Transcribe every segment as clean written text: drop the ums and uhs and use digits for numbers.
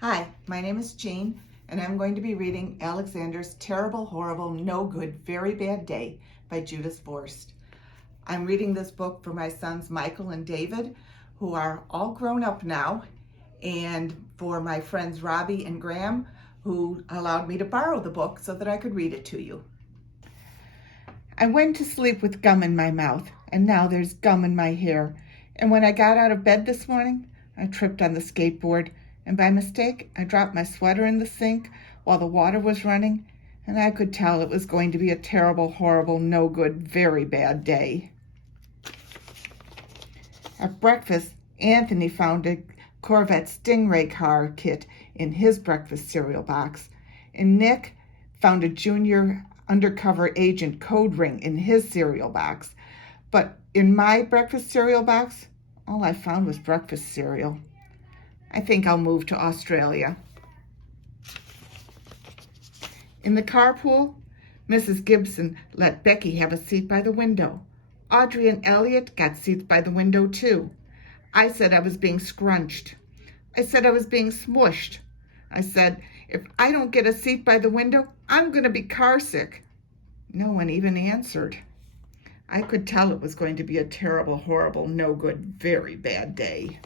Hi, my name is Jeanne, and I'm going to be reading Alexander's Terrible, Horrible, No Good, Very Bad Day by Judith Viorst. I'm reading this book for my sons Michael and David, who are all grown up now, and for my friends Robbie and Graham, who allowed me to borrow the book so that I could read it to you. I went to sleep with gum in my mouth, and now there's gum in my hair. And when I got out of bed this morning, I tripped on the skateboard, and by mistake, I dropped my sweater in the sink while the water was running, and I could tell it was going to be a terrible, horrible, no good, very bad day. At breakfast, Anthony found a Corvette Stingray car kit in his breakfast cereal box, and Nick found a junior undercover agent code ring in his cereal box. But in my breakfast cereal box, all I found was breakfast cereal. I think I'll move to Australia. In the carpool, Mrs. Gibson let Becky have a seat by the window. Audrey and Elliot got seats by the window too. I said I was being scrunched. I said I was being smushed. I said, if I don't get a seat by the window, I'm going to be car sick. No one even answered. I could tell it was going to be a terrible, horrible, no good, very bad day.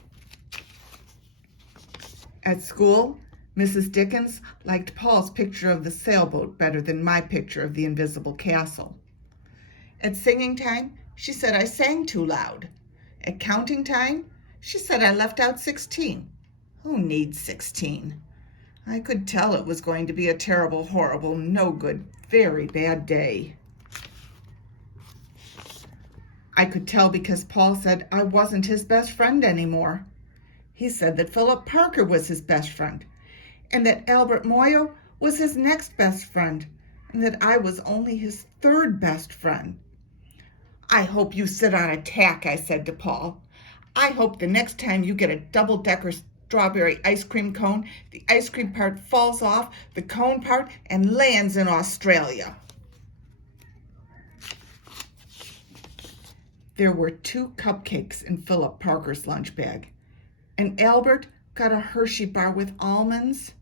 At school, Mrs. Dickens liked Paul's picture of the sailboat better than my picture of the invisible castle. At singing time, she said I sang too loud. At counting time, she said I left out 16. Who needs 16? I could tell it was going to be a terrible, horrible, no good, very bad day. I could tell because Paul said I wasn't his best friend anymore. He said that Philip Parker was his best friend, and that Albert Moyo was his next best friend, and that I was only his third best friend. I hope you sit on a tack, I said to Paul. I hope the next time you get a double-decker strawberry ice cream cone, the ice cream part falls off the cone part and lands in Australia. There were 2 cupcakes in Philip Parker's lunch bag, and Albert got a Hershey bar with almonds,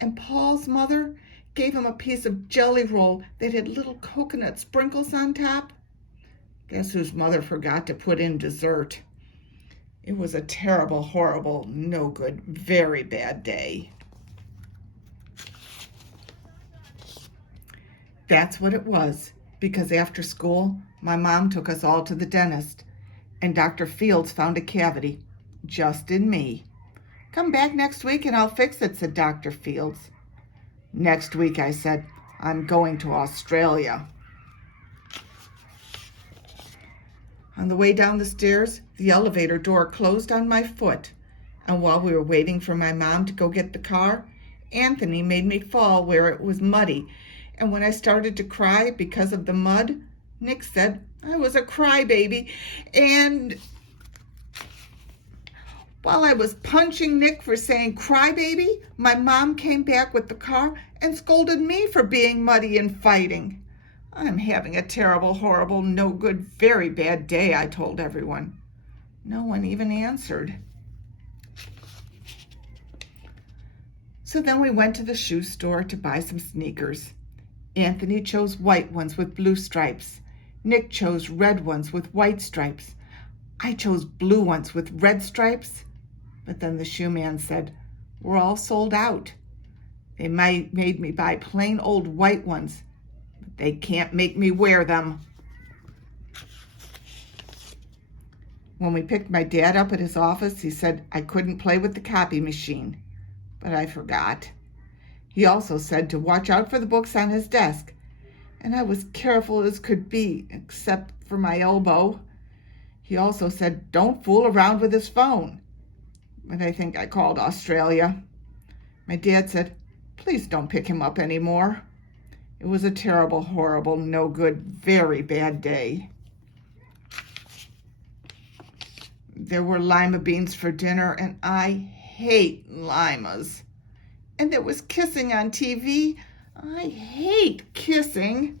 and Paul's mother gave him a piece of jelly roll that had little coconut sprinkles on top. Guess whose mother forgot to put in dessert? It was a terrible, horrible, no good, very bad day. That's what it was, because after school, my mom took us all to the dentist, and Dr. Fields found a cavity, just in me. Come back next week and I'll fix it, said Dr. Fields. Next week, I said, I'm going to Australia. On the way down the stairs, the elevator door closed on my foot, and while we were waiting for my mom to go get the car, Anthony made me fall where it was muddy, and when I started to cry because of the mud, Nick said I was a crybaby, and while I was punching Nick for saying crybaby, my mom came back with the car and scolded me for being muddy and fighting. I'm having a terrible, horrible, no good, very bad day, I told everyone. No one even answered. So then we went to the shoe store to buy some sneakers. Anthony chose white ones with blue stripes. Nick chose red ones with white stripes. I chose blue ones with red stripes. But then the shoe man said, we're all sold out. They made me buy plain old white ones. They can't make me wear them. When we picked my dad up at his office, he said I couldn't play with the copy machine, but I forgot. He also said to watch out for the books on his desk, and I was careful as could be, except for my elbow. He also said don't fool around with his phone, but I think I called Australia. My dad said, please don't pick him up anymore. It was a terrible, horrible, no good, very bad day. There were lima beans for dinner, and I hate limas. And there was kissing on TV. I hate kissing.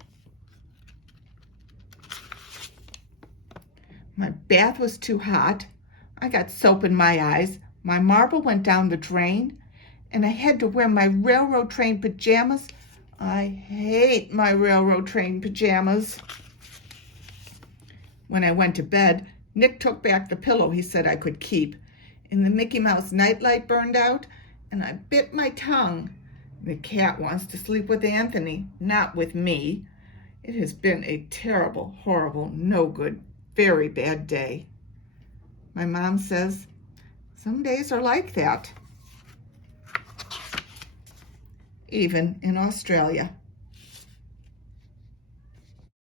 My bath was too hot. I got soap in my eyes. My marble went down the drain. and I had to wear my railroad train pajamas. I hate my railroad train pajamas. When I went to bed, Nick took back the pillow he said I could keep, and the Mickey Mouse nightlight burned out, and I bit my tongue. The cat wants to sleep with Anthony, not with me. It has been a terrible, horrible, no good, very bad day. My mom says, some days are like that. Even in Australia.